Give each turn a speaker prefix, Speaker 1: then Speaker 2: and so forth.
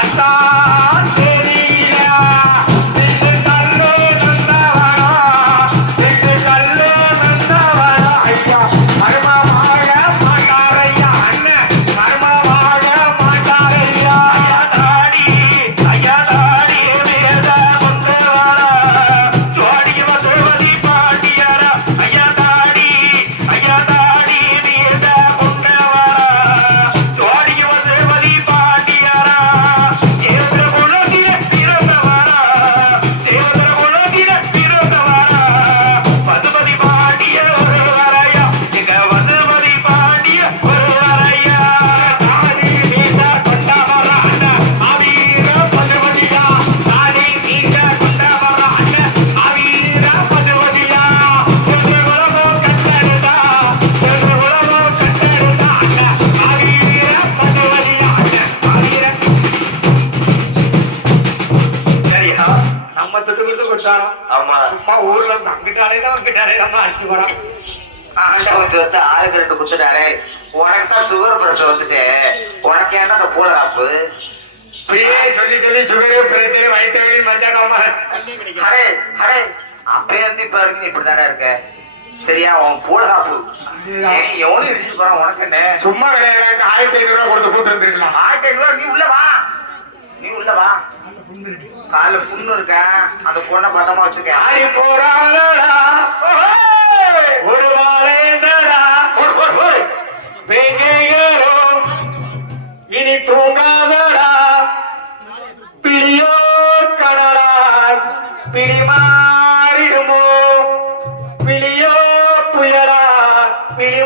Speaker 1: Lights
Speaker 2: out!
Speaker 1: சும்மா ஊர்ல அங்கிட்டாலே தான் அங்கிட்டாலே தான் ஆசி வரோம்
Speaker 2: ஆண்டவன் வந்து ஆளுக்கு ரெண்டு குத்துட்டாரு. உனக்கு தான் சுகர் பிரஷர் வந்துட்டு. உனக்கு என்ன அந்த பூல காப்பு?
Speaker 1: இப்படியே சொல்லி சொல்லி சுகரு பிரஷர் வயிற்று வலி மஞ்சள் காமல
Speaker 2: அடே அடே அப்பே இருந்து இப்ப இருக்கு? சரியா உன் பூல காப்பு. எவனும் இடிச்சு போறான் உனக்கு என்ன?
Speaker 1: சும்மா கிடையாது ஆயிரத்தி ஐநூறு ரூபா கொடுத்து கூட்டு வந்துருக்கலாம்.
Speaker 2: ஆயிரத்தி ஐநூறு நீ உள்ள வா. நீ உள்ள வா. காலைல புண்ணு இருக்க. அந்த பொண்ணை பத்திரமா வச்சுக்க.
Speaker 1: ஆடி போறாளடா. ஒரு வேங்கையோ இனி தூங்காதடா. பிரியோ கடலா பிரி மாறிடுமோ பிளியோ புயலா பிரி